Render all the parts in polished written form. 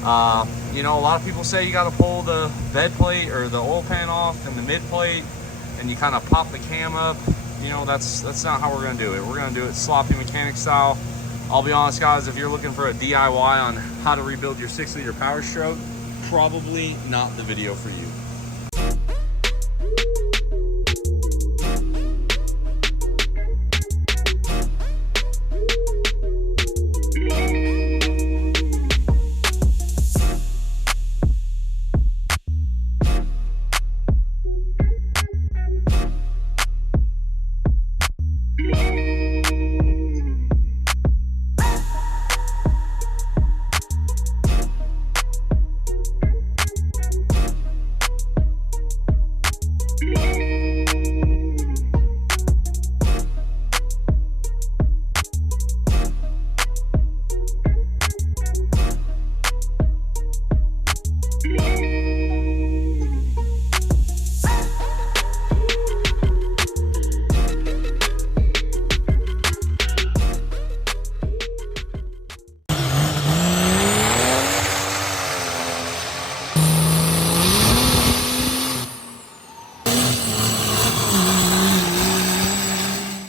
You know, a lot of people say you got to pull the bed plate or the oil pan off and the mid plate, and you kind of pop the cam up. You know, that's not how we're going to do it. We're going to do it sloppy mechanic style. I'll be honest, guys, if you're looking for a DIY on how to rebuild your 6-liter Powerstroke, probably not the video for you.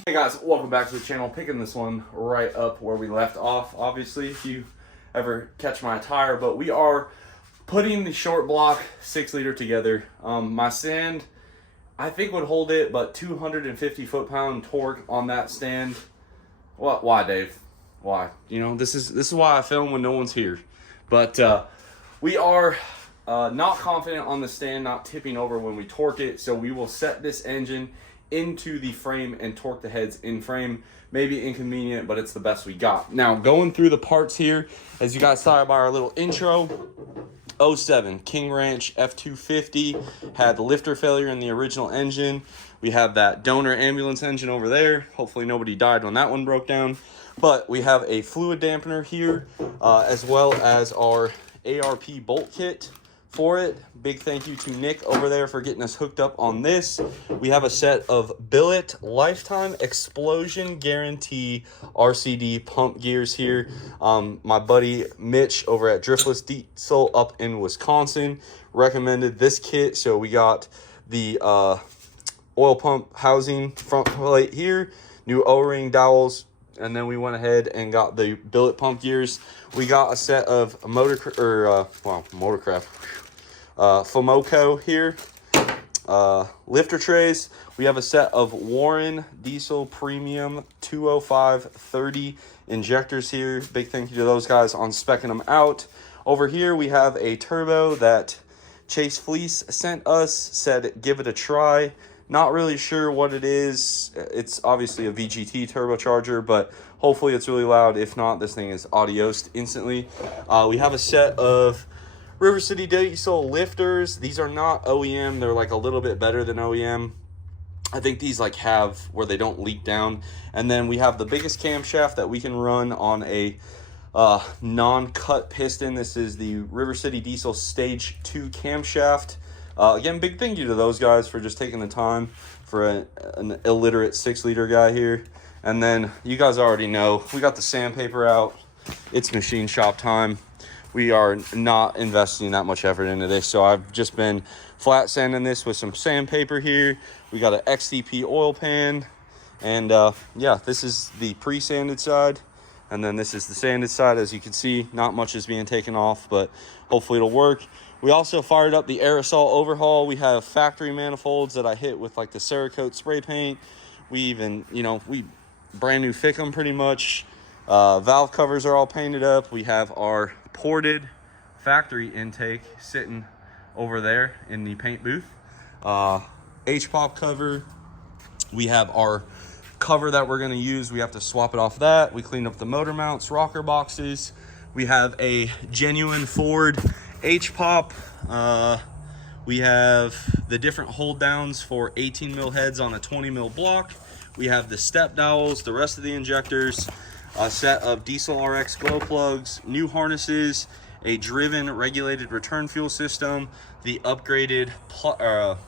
Hey guys, welcome back to the channel. Picking this one right up where we left off, obviously, if you ever catch my tire, but we are putting the short block 6-liter together. My sand, I think, would hold it, but 250 foot-pound torque on that stand. What? Why, Dave? Why? You know, this is why I film when no one's here. But we are not confident on the stand not tipping over when we torque it, so we will set this engine into the frame and torque the heads in frame. Maybe inconvenient, but it's the best we got. Now, going through the parts here, as you guys saw by our little intro, 07 King Ranch F250 had the lifter failure in the original engine. We have that donor ambulance engine over there. Hopefully nobody died when that one broke down. But we have a fluid dampener here, as well as our ARP bolt kit for it. Big thank you to Nick over there for getting us hooked up on this. We have a set of billet lifetime explosion guarantee RCD pump gears here. My buddy Mitch over at Driftless Diesel up in Wisconsin recommended this kit, so we got the oil pump housing front plate here, new O-ring dowels, and then we went ahead and got the billet pump gears. We got a set of Motorcraft Fomoco here, lifter trays. We have a set of Warren Diesel Premium 205/30 injectors here. Big thank you to those guys on speccing them out. Over here we have a turbo that Chase Fleece sent us, said give it a try. Not really sure what it is. It's obviously a VGT turbocharger, but hopefully it's really loud. If not, this thing is adiosed instantly. We have a set of River City Diesel lifters. These are not OEM. They're like a little bit better than OEM. I think these like have where they don't leak down. And then we have the biggest camshaft that we can run on a non-cut piston. This is the River City Diesel Stage 2 camshaft. Again, big thank you to those guys for just taking the time for an illiterate 6-liter guy here. And then you guys already know, we got the sandpaper out. It's machine shop time. We are not investing that much effort into this, so I've just been flat sanding this with some sandpaper here. We got an XDP oil pan, and yeah, this is the pre-sanded side, and then this is the sanded side. As you can see, not much is being taken off, but hopefully it'll work. We also fired up the aerosol overhaul. We have factory manifolds that I hit with like the Cerakote spray paint. We even, you know, we brand new fick them pretty much. Valve covers are all painted up. We have our ported factory intake sitting over there in the paint booth. H-pop cover. We have our cover that we're going to use. We have to swap it off that. We cleaned up the motor mounts, rocker boxes. We have a genuine Ford H-pop. We have the different hold downs for 18 mil heads on a 20 mil block. We have the step dowels, the rest of the injectors, a set of Diesel RX glow plugs, new harnesses, a driven regulated return fuel system, the upgraded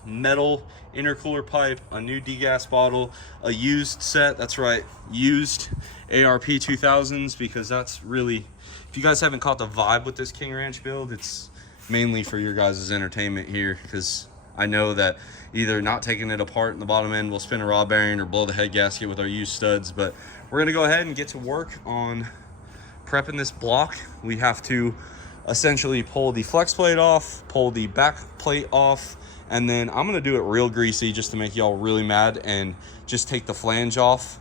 metal intercooler pipe, a new degas bottle, a used set, that's right, used ARP 2000s, because that's really If you guys haven't caught the vibe with this King Ranch build, it's mainly for your guys' entertainment here, because I know that either not taking it apart in the bottom end will spin a rod bearing or blow the head gasket with our used studs. But we're gonna go ahead and get to work on prepping this block. We have to essentially pull the flex plate off, pull the back plate off, and then I'm gonna do it real greasy just to make y'all really mad, and just take the flange off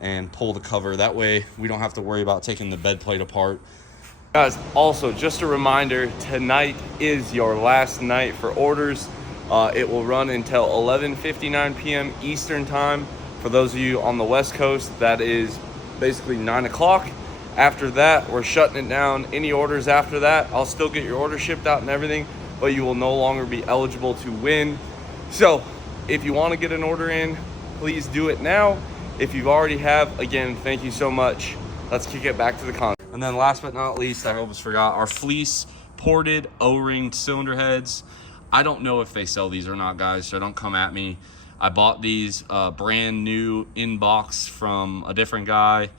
and pull the cover. That way we don't have to worry about taking the bed plate apart. Guys, also just a reminder, tonight is your last night for orders. It will run until 11:59 p.m. Eastern time. For those of you on the West Coast, that is basically 9 o'clock. After that, we're shutting it down. Any orders after that, I'll still get your order shipped out and everything, but you will no longer be eligible to win. So if you want to get an order in, please do it now. If you already have, again, thank you so much. Let's kick it back to the content. And then last but not least, I almost forgot, our fleece ported O-ring cylinder heads. I don't know if they sell these or not, guys, so don't come at me. I bought these brand new in box from a different guy.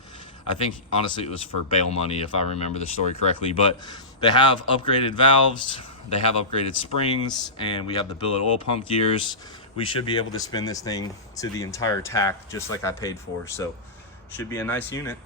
I think, honestly, it was for bail money, if I remember the story correctly. But they have upgraded valves, they have upgraded springs, and we have the billet oil pump gears. We should be able to spin this thing to the entire tack, just like I paid for. So, should be a nice unit.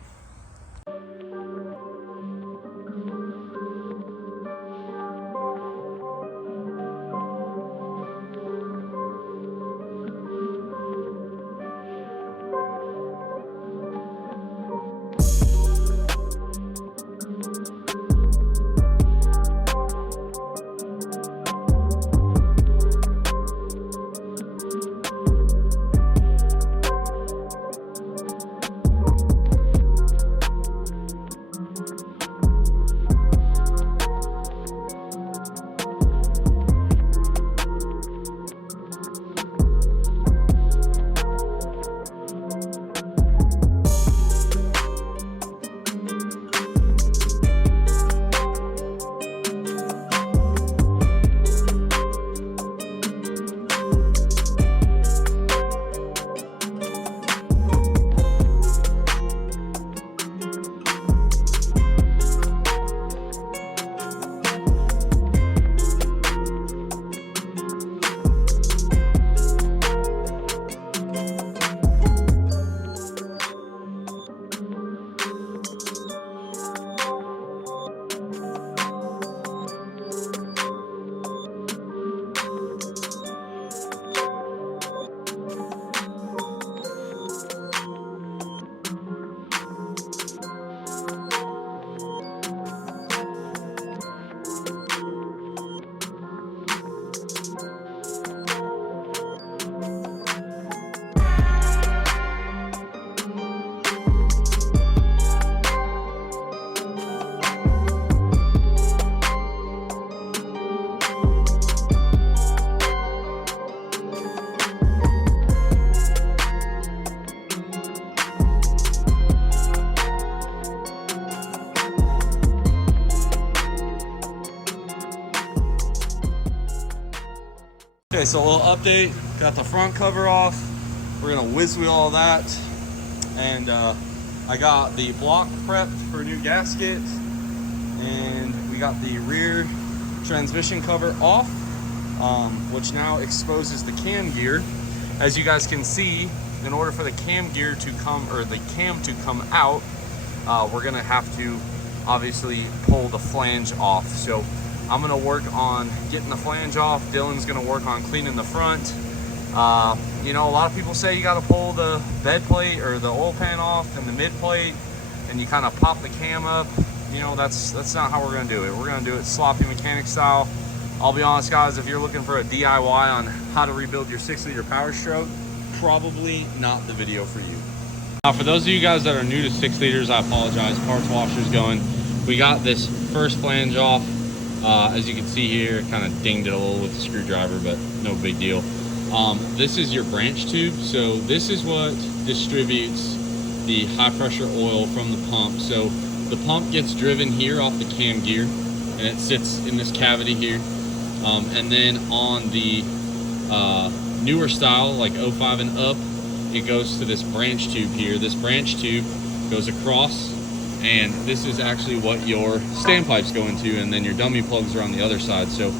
Okay, so a little update. Got the front cover off. We're gonna whiz wheel all that. And I got the block prepped for a new gasket. And we got the rear transmission cover off, which now exposes the cam gear. As you guys can see, in order for the cam gear to come, or the cam to come out, we're gonna have to obviously pull the flange off. So I'm gonna work on getting the flange off. Dylan's gonna work on cleaning the front. You know, a lot of people say you gotta pull the bed plate or the oil pan off and the mid plate, and you kind of pop the cam up. You know, that's not how we're gonna do it. We're gonna do it sloppy mechanic style. I'll be honest, guys, if you're looking for a DIY on how to rebuild your 6-liter Powerstroke, probably not the video for you. Now, for those of you guys that are new to 6 liters, I apologize. Parts washer's going. We got this first flange off. As you can see here, kind of dinged it a little with the screwdriver, but no big deal. This is your branch tube. So this is what distributes the high pressure oil from the pump. So the pump gets driven here off the cam gear, and it sits in this cavity here. And then on the newer style, like 05 and up, it goes to this branch tube here. This branch tube goes across and this is actually what your standpipes go into, and then your dummy plugs are on the other side. So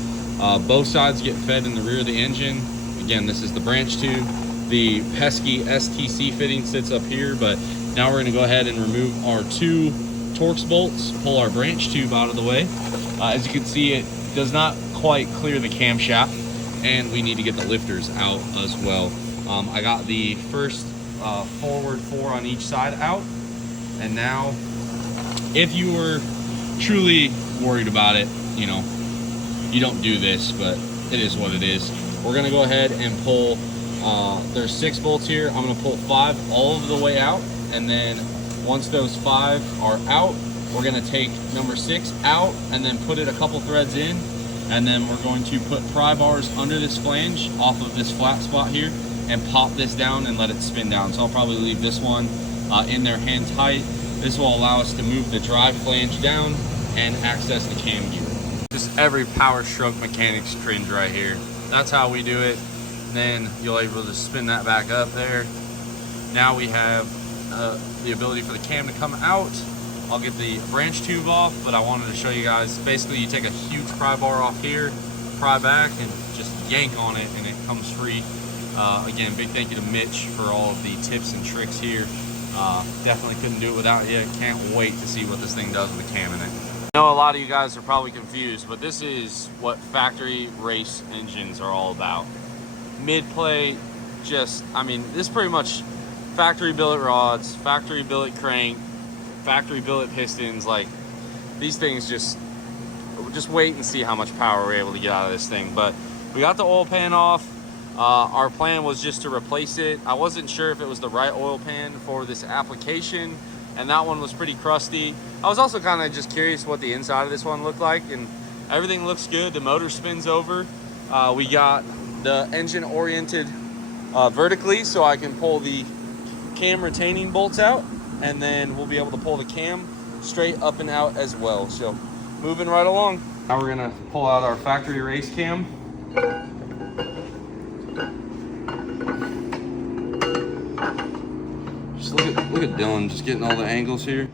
both sides get fed in the rear of the engine. Again, this is the branch tube. The pesky STC fitting sits up here, but now we're gonna go ahead and remove our 2 Torx bolts, pull our branch tube out of the way. As you can see, it does not quite clear the camshaft, and we need to get the lifters out as well. I got the first forward 4 on each side out, and now if you were truly worried about it, you know, you don't do this, but it is what it is. We're gonna go ahead and pull, there's 6 bolts here. I'm gonna pull 5 all of the way out, and then once those 5 are out, we're gonna take number 6 out and then put it a couple threads in, and then we're going to put pry bars under this flange off of this flat spot here and pop this down and let it spin down. So I'll probably leave this one in there hand tight. This will allow us to move the drive flange down and access the cam gear. Just every Powerstroke mechanic's cringe right here. That's how we do it. Then you'll able to spin that back up there. Now we have the ability for the cam to come out. I'll get the branch tube off, but I wanted to show you guys, basically you take a huge pry bar off here, pry back, and just yank on it and it comes free. Again, big thank you to Mitch for all of the tips and tricks here. Definitely couldn't do it without you. Can't wait to see what this thing does with the cam in it. I know a lot of you guys are probably confused, but this is what factory race engines are all about. Mid-play, just, I mean, this is pretty much factory billet rods, factory billet crank, factory billet pistons. Like, these things just wait and see how much power we're able to get out of this thing. But we got the oil pan off. Our plan was just to replace it. I wasn't sure if it was the right oil pan for this application, and that one was pretty crusty. I was also kind of just curious what the inside of this one looked like, and everything looks good. The motor spins over. We got the engine oriented vertically, so I can pull the cam retaining bolts out, and then we'll be able to pull the cam straight up and out as well. So moving right along. Now we're gonna pull out our factory race cam. Just look at Dylan just getting all the angles here.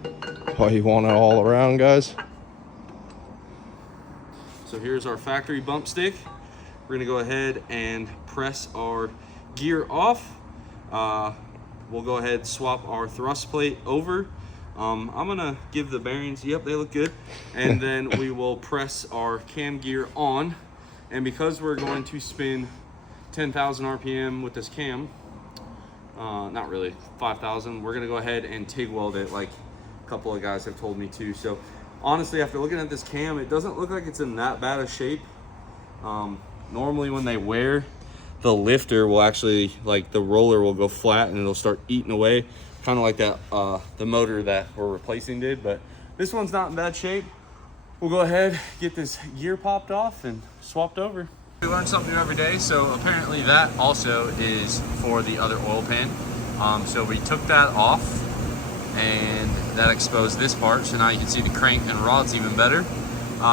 Oh, you want it all around, guys? So here's our factory bump stick. We're gonna go ahead and press our gear off. We'll go ahead and swap our thrust plate over. I'm gonna give the bearings, yep, they look good. And then we will press our cam gear on. And because we're going to spin 10,000 RPM with this cam, not really, 5,000, we're gonna go ahead and TIG weld it like a couple of guys have told me to. So honestly, after looking at this cam, it doesn't look like it's in that bad of shape. Normally when they wear, the lifter will actually, like the roller will go flat and it'll start eating away, kind of like that the motor that we're replacing did. But this one's not in bad shape. We'll go ahead, get this gear popped off and swapped over. We learn something new every day. So apparently that also is for the other oil pan. So we took that off and that exposed this part. So now you can see the crank and rods even better.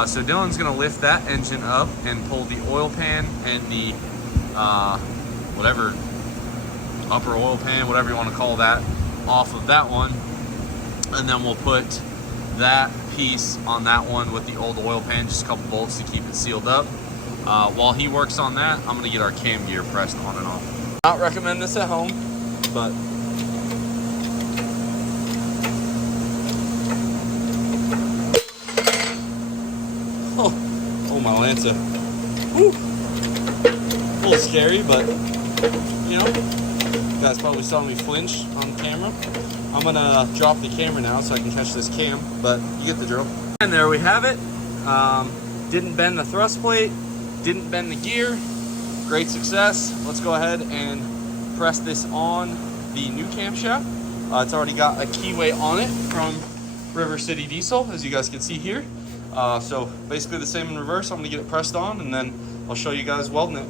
So Dylan's gonna lift that engine up and pull the oil pan and the whatever upper oil pan, whatever you want to call that, off of that one, and then we'll put that piece on that one with the old oil pan, just a couple bolts to keep it sealed up. While he works on that, I'm gonna get our cam gear pressed on and off. Not recommend this at home, but oh my Lanza. Woo. A little scary, but you know, you guys probably saw me flinch on camera. I'm gonna drop the camera now so I can catch this cam, but you get the drill. And there we have it. Didn't bend the thrust plate, didn't bend the gear. Great success. Let's go ahead and press this on the new camshaft. It's already got a keyway on it from River City Diesel, as you guys can see here. So basically the same in reverse. I'm gonna get it pressed on and then I'll show you guys welding it.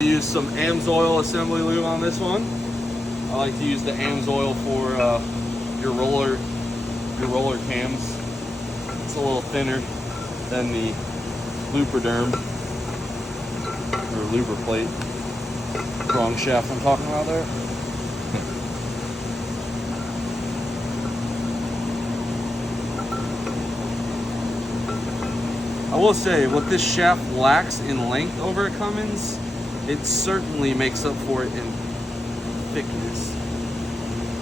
Use some Amsoil assembly lube on this one. I like to use the Amsoil for your roller cams. It's a little thinner than the Lubriderm or Lubriplate. Wrong shaft I'm talking about there. I will say, what this shaft lacks in length over at Cummins, it certainly makes up for it in thickness.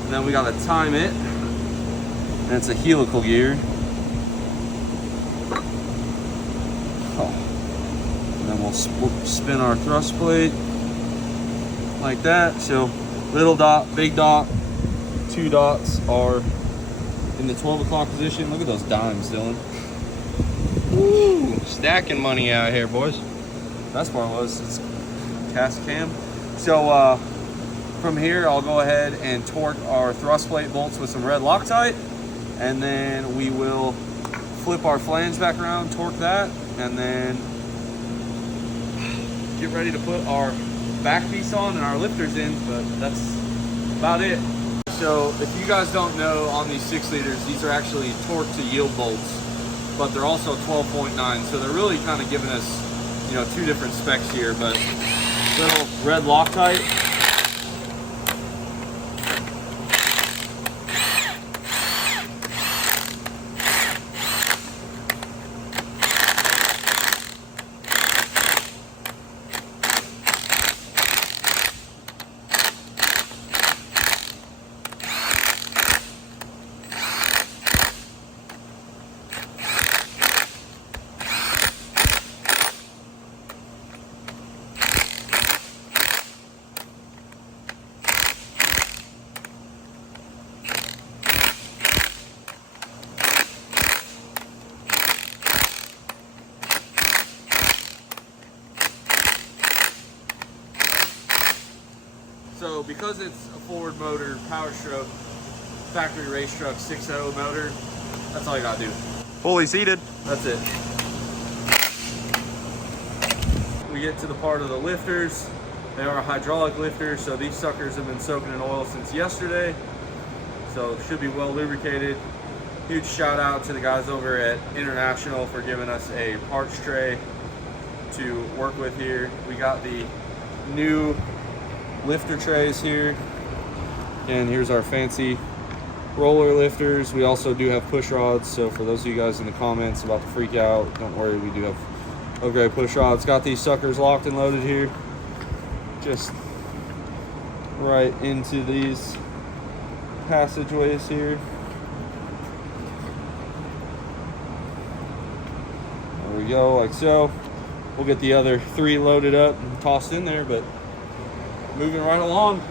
And then we gotta time it, and it's a helical gear. Oh. And then we'll spin our thrust plate like that. So little dot, big dot, 2 dots are in the 12 o'clock position. Look at those dimes, Dylan. Woo, stacking money out here, boys. Best part was it's cast cam. So from here, I'll go ahead and torque our thrust plate bolts with some red Loctite, and then we will flip our flange back around, torque that, and then get ready to put our back piece on and our lifters in. But that's about it. So if you guys don't know, on these 6 liters, these are actually torque to yield bolts, but they're also 12.9, so they're really kind of giving us, you know, 2 different specs here. But little red Loctite, so because it's a forward motor Powerstroke factory race truck 6.0 motor, that's all you gotta do. Fully seated. That's it. We get to the part of the lifters. They are hydraulic lifters, so these suckers have been soaking in oil since yesterday, so should be well lubricated. Huge shout out to the guys over at International for giving us a parts tray to work with here. We got the new lifter trays here, and here's our fancy roller lifters. We also do have push rods, so for those of you guys in the comments about to freak out, don't worry, we do have okay push rods. Got these suckers locked and loaded here, just right into these passageways here. There we go, like so. We'll get the other 3 loaded up and tossed in there, but moving right along.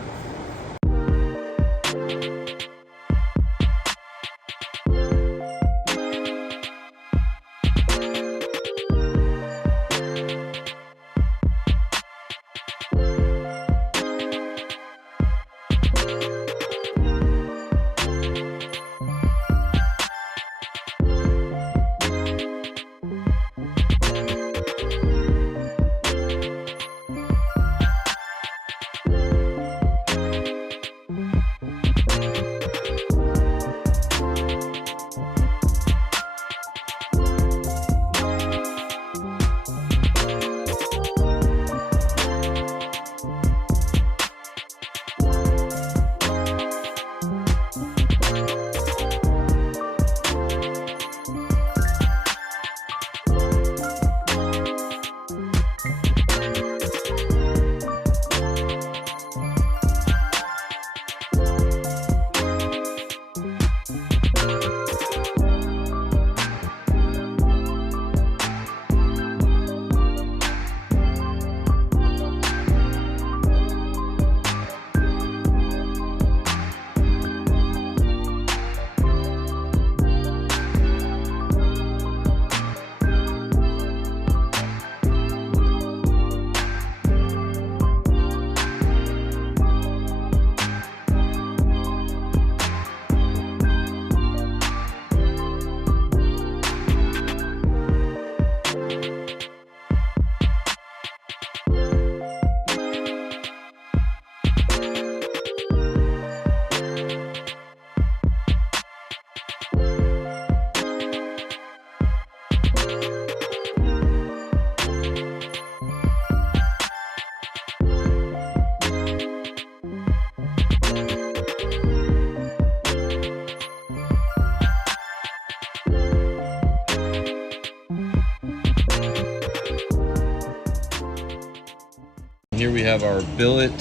Here we have our billet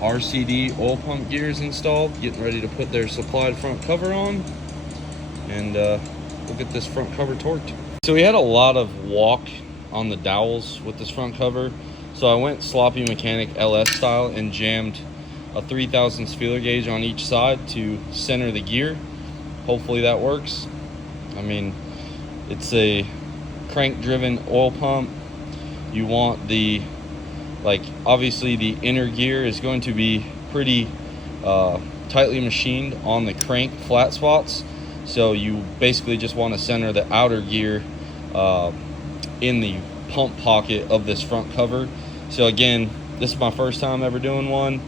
RCD oil pump gears installed, getting ready to put their supplied front cover on, and we'll get this front cover torqued. So we had a lot of walk on the dowels with this front cover, so I went sloppy mechanic LS style and jammed a 3000 feeler gauge on each side to center the gear. Hopefully that works. I mean, it's a crank driven oil pump. You want the, like, obviously the inner gear is going to be pretty tightly machined on the crank flat spots, so you basically just want to center the outer gear in the pump pocket of this front cover. So again, this is my first time ever doing one.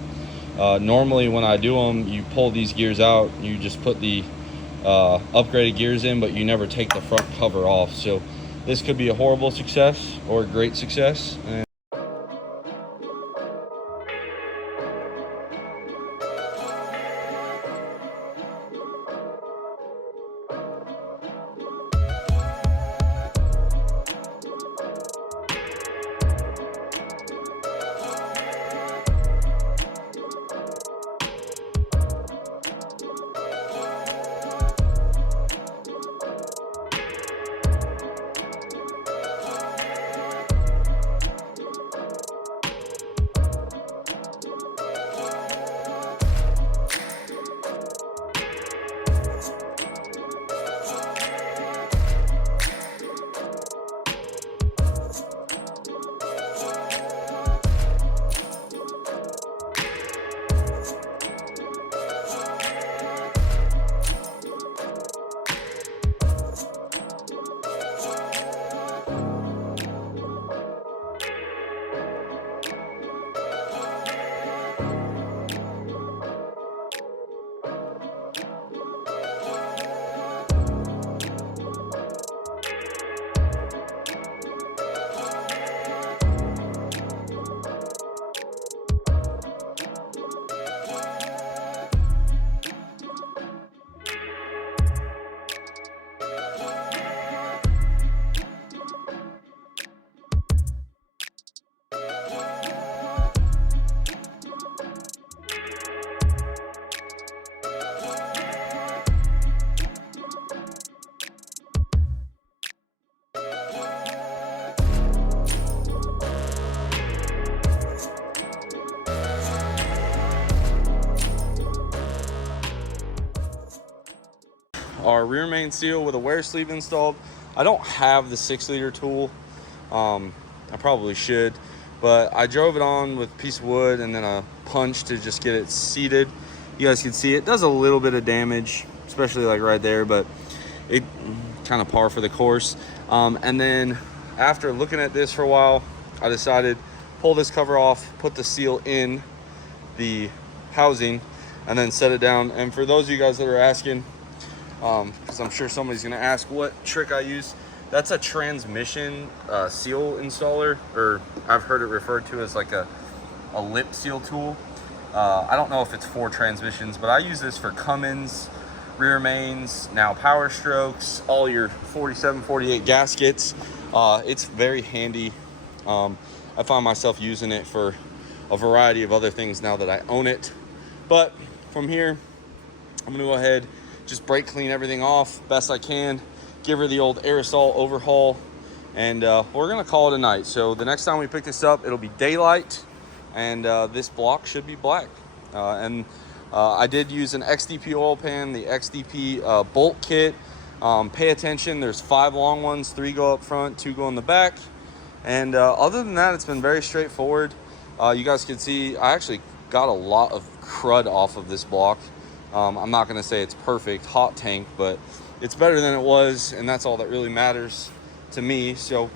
Normally when I do them, you pull these gears out, you just put the upgraded gears in, but you never take the front cover off. So this could be a horrible success or a great success. Our rear main seal with a wear sleeve installed. I don't have the 6-liter tool. I probably should, but I drove it on with a piece of wood and then a punch to just get it seated. You guys can see it does a little bit of damage, especially like right there, but it kind of par for the course. And then after looking at this for a while, I decided pull this cover off, put the seal in the housing, and then set it down. And for those of you guys that are asking, because I'm sure somebody's gonna ask what trick I use, that's a transmission seal installer, or I've heard it referred to as like a lip seal tool. I don't know if it's for transmissions, but I use this for Cummins, rear mains, now Powerstrokes, all your 47, 48 gaskets. It's very handy. I find myself using it for a variety of other things now that I own it. But from here, I'm gonna go ahead, just brake clean everything off best I can, give her the old aerosol overhaul, and we're gonna call it a night. So the next time we pick this up, it'll be daylight, and this block should be black. I did use an XDP oil pan, the XDP bolt kit. Pay attention, there's 5 long ones, 3 go up front, 2 go in the back. And other than that, it's been very straightforward. You guys can see I actually got a lot of crud off of this block. I'm not gonna say it's perfect hot tank, but it's better than it was, and that's all that really matters to me. So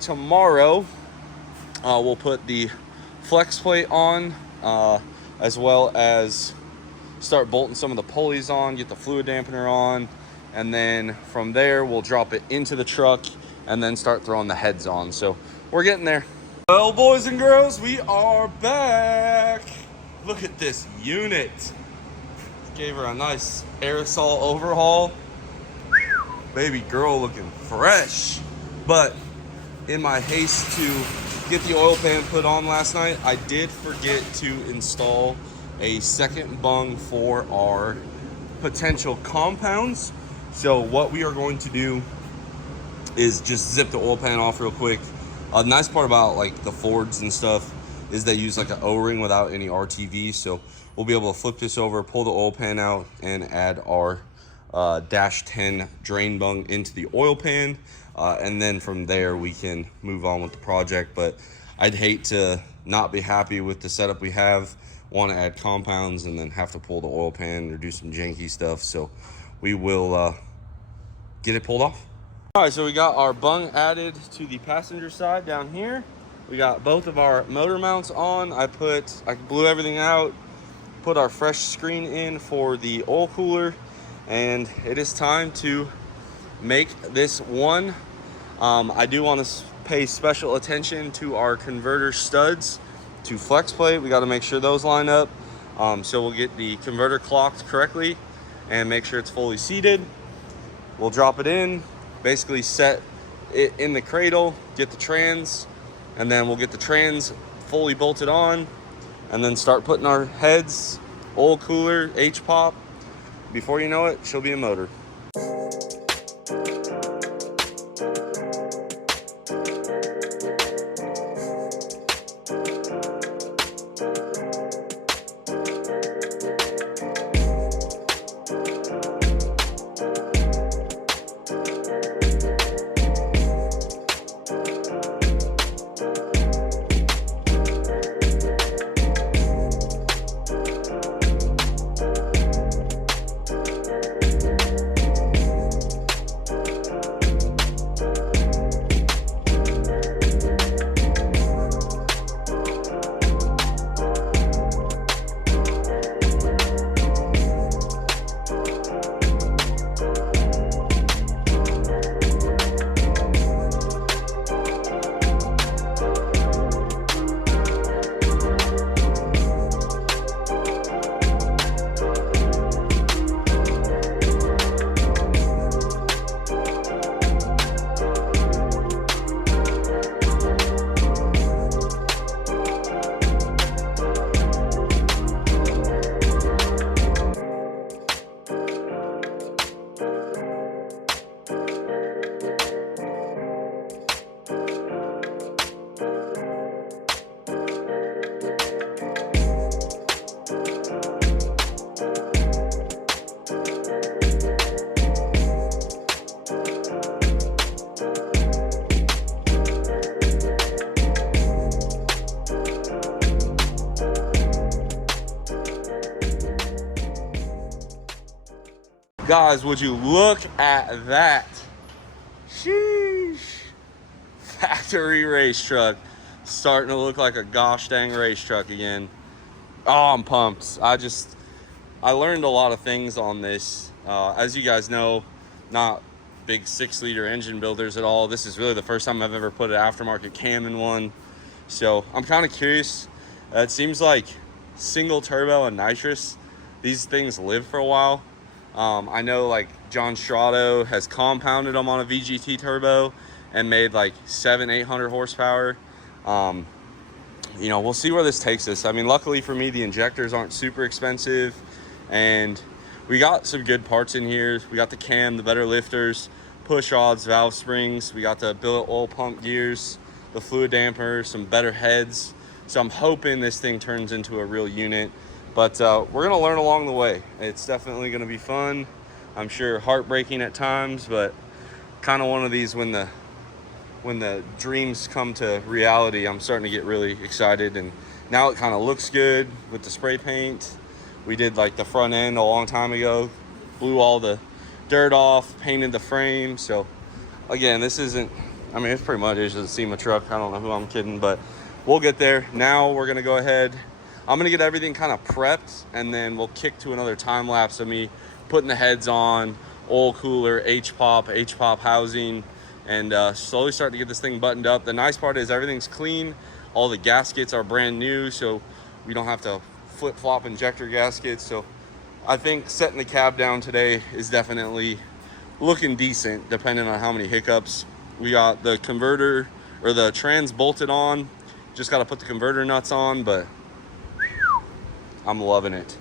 tomorrow we'll put the flex plate on, as well as start bolting some of the pulleys on, get the fluid dampener on, and then from there we'll drop it into the truck and then start throwing the heads on. So we're getting there. Well, boys and girls, we are back. Look at this unit. Gave her a nice aerosol overhaul. Baby girl looking fresh. But in my haste to get the oil pan put on last night, I did forget to install a second bung for our potential compounds. So what we are going to do is just zip the oil pan off real quick. The nice part about like the Fords and stuff is they use like an O-ring without any RTV. So we'll be able to flip this over, pull the oil pan out, and add our dash 10 drain bung into the oil pan. And then from there we can move on with the project. But I'd hate to not be happy with the setup we have, want to add compounds, and then have to pull the oil pan or do some janky stuff. So we will get it pulled off. All right, so we got our bung added to the passenger side down here. We got both of our motor mounts on. I blew everything out, put our fresh screen in for the oil cooler, and it is time to make this one. I do want to pay special attention to our converter studs to flex plate. We got to make sure those line up. So we'll get the converter clocked correctly and make sure it's fully seated. We'll drop it in, basically set it in the cradle, get the trans, and then we'll get the trans fully bolted on, and then start putting our heads, oil cooler, H-pop. Before you know it, she'll be a motor. Guys, would you look at that? Sheesh. Factory race truck. Starting to look like a gosh dang race truck again. Oh, I'm pumped. I learned a lot of things on this. As you guys know, not big 6-liter engine builders at all. This is really the first time I've ever put an aftermarket cam in one. So I'm kind of curious. It seems like single turbo and nitrous, these things live for a while. I know like John Strato has compounded them on a VGT turbo and made like 700-800 horsepower. You know, we'll see where this takes us. I mean, luckily for me, the injectors aren't super expensive, and we got some good parts in here. We got the cam, the better lifters, push rods, valve springs. We got the billet oil pump gears, the fluid damper, some better heads. So I'm hoping this thing turns into a real unit. But we're gonna learn along the way. It's definitely gonna be fun. I'm sure heartbreaking at times, but kind of one of these when the dreams come to reality, I'm starting to get really excited. And now it kind of looks good with the spray paint. We did like the front end a long time ago, blew all the dirt off, painted the frame. So again, this isn't, I mean, it's pretty much just a SEMA truck. I don't know who I'm kidding, but we'll get there. Now we're gonna go ahead. I'm gonna get everything kind of prepped, and then we'll kick to another time lapse of me putting the heads on, oil cooler, H-pop housing, and slowly start to get this thing buttoned up. The nice part is everything's clean. All the gaskets are brand new, so we don't have to flip-flop injector gaskets. So I think setting the cab down today is definitely looking decent, depending on how many hiccups. We got the converter or the trans bolted on. Just got to put the converter nuts on, but I'm loving it.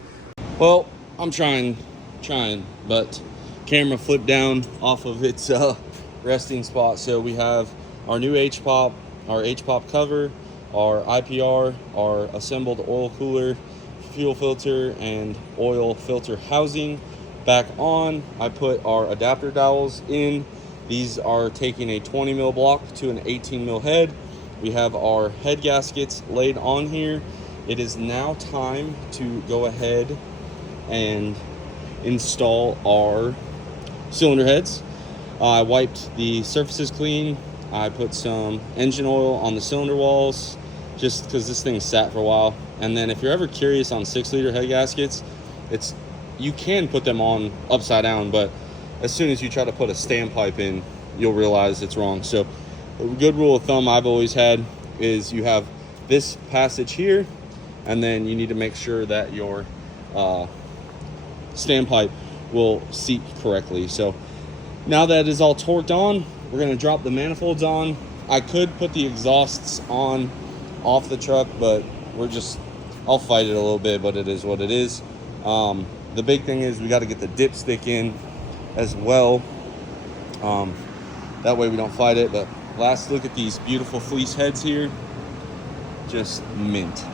Well, I'm trying, but camera flipped down off of its resting spot. So we have our new H-pop, our H-pop cover, our IPR, our assembled oil cooler, fuel filter, and oil filter housing back on. I put our adapter dowels in. These are taking a 20 mil block to an 18 mil head. We have our head gaskets laid on here. It is now time to go ahead and install our cylinder heads. I wiped the surfaces clean. I put some engine oil on the cylinder walls just because this thing sat for a while. And then if you're ever curious on 6-liter head gaskets, you can put them on upside down, but as soon as you try to put a standpipe in, you'll realize it's wrong. So a good rule of thumb I've always had is you have this passage here, and then you need to make sure that your standpipe will seat correctly. So now that is all torqued on, we're going to drop the manifolds on. I could put the exhausts on off the truck, but I'll fight it a little bit, but it is what it is. The big thing is we got to get the dipstick in as well. That way we don't fight it. But last look at these beautiful fleece heads here. Just mint.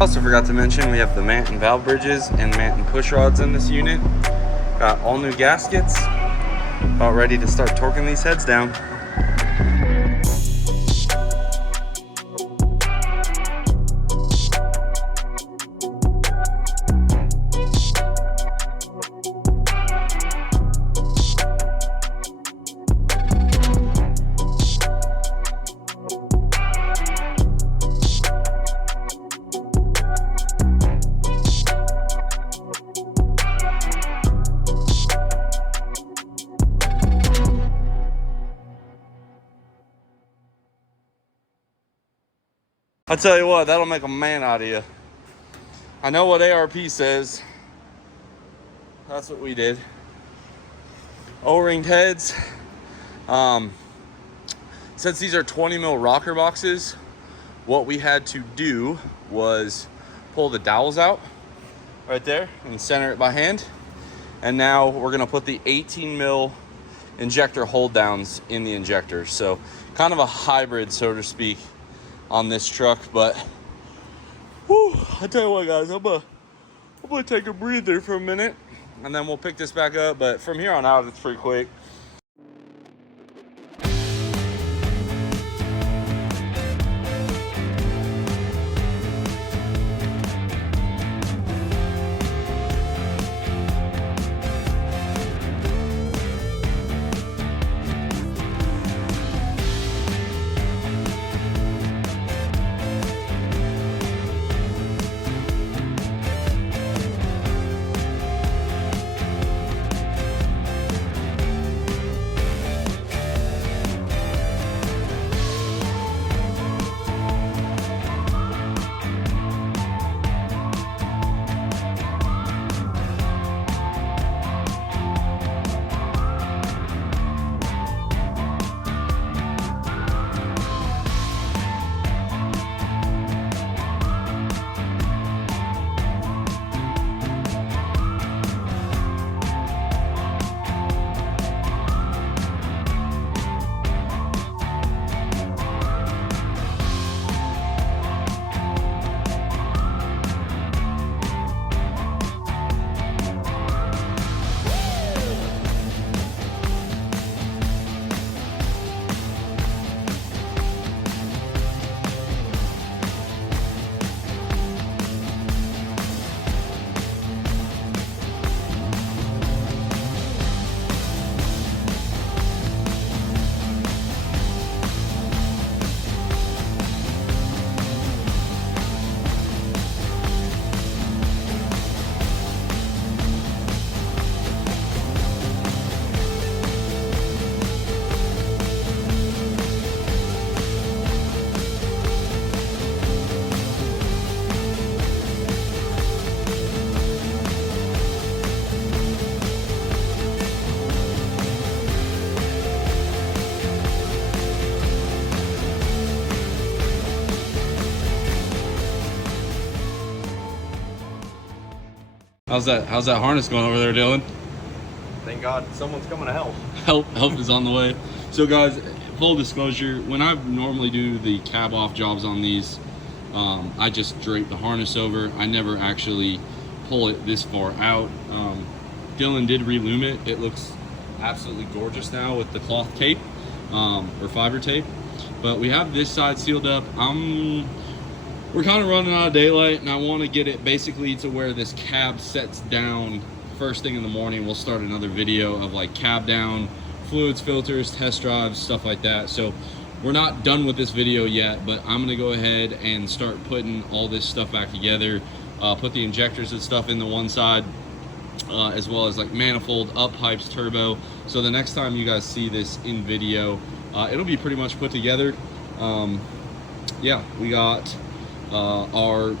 Also forgot to mention we have the Manton valve bridges and Manton push rods in this unit. Got all new gaskets. About ready to start torquing these heads down. I tell you what, that'll make a man out of you. I know what ARP says. That's what we did. O-ringed heads. Since these are 20 mil rocker boxes, what we had to do was pull the dowels out right there and center it by hand. And now we're gonna put the 18 mil injector hold downs in the injector. So kind of a hybrid, so to speak, on this truck. But whew, I tell you what, guys, I'm gonna take a breather for a minute and then we'll pick this back up. But from here on out, it's pretty quick. How's that harness going over there, Dylan? Thank God someone's coming to help. Help is on the way. So guys, full disclosure, when I normally do the cab off jobs on these, I just drape the harness over. I never actually pull it this far out. Dylan did relume it. It looks absolutely gorgeous now with the cloth tape, or fiber tape. But we have this side sealed up. We're kind of running out of daylight, and I want to get it basically to where this cab sets down first thing in the morning. We'll start another video of like cab down, fluids, filters, test drives, stuff like that. So we're not done with this video yet, but I'm gonna go ahead and start putting all this stuff back together, put the injectors and stuff in the one side, as well as like manifold, up pipes, turbo. So the next time you guys see this in video, it'll be pretty much put together. Yeah, we got our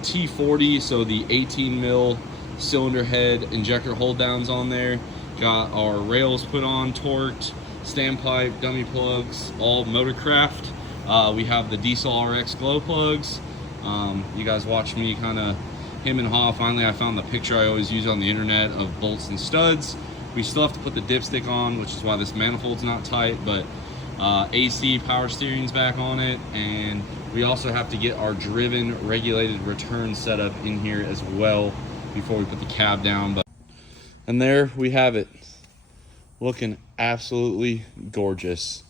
T40, so the 18 mil cylinder head injector hold downs on there. Got our rails put on, torqued, standpipe, dummy plugs, all Motorcraft. We have the Diesel RX glow plugs. You guys watch me kind of him and haw. Finally I found the picture I always use on the internet of bolts and studs. We still have to put the dipstick on, which is why this manifold's not tight, but AC power steering's back on it, and we also have to get our driven regulated return setup in here as well before we put the cab down. And there we have it, looking absolutely gorgeous.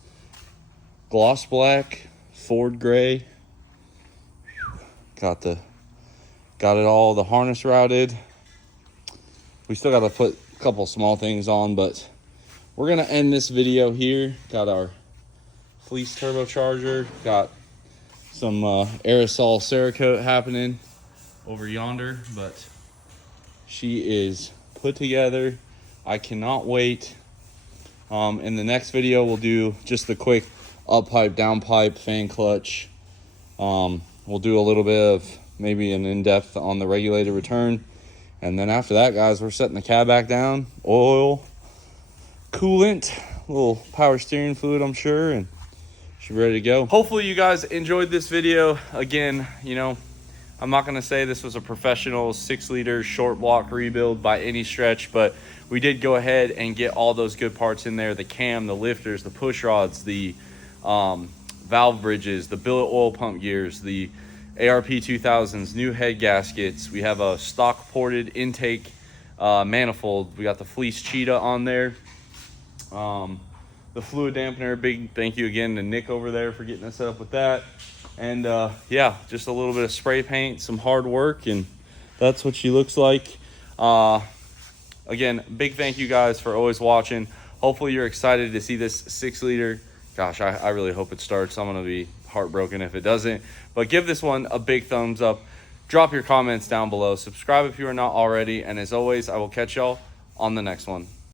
Gloss black, Ford gray. Got it all, the harness routed. We still got to put a couple small things on, but we're gonna end this video here. Got our fleece turbocharger, got some aerosol Cerakote happening over yonder, but she is put together. I cannot wait. In the next video we'll do just the quick up pipe, down pipe, fan clutch. We'll do a little bit of maybe an in-depth on the regulated return, and then after that, guys, we're setting the cab back down. Oil, coolant, a little power steering fluid, I'm sure, and she's ready to go. Hopefully you guys enjoyed this video. Again, you know, I'm not gonna say this was a professional 6-liter short block rebuild by any stretch, but we did go ahead and get all those good parts in there: the cam, the lifters, the push rods, the valve bridges, the billet oil pump gears, the ARP 2000s, new head gaskets. We have a stock ported intake manifold. We got the fleece cheetah on there. The fluid dampener, big thank you again to Nick over there for getting us set up with that. And yeah, just a little bit of spray paint, some hard work, and that's what she looks like. Again, big thank you guys for always watching. Hopefully you're excited to see this 6-liter. Gosh, I really hope it starts. I'm gonna be heartbroken if it doesn't. But give this one a big thumbs up. Drop your comments down below. Subscribe if you are not already. And as always, I will catch y'all on the next one.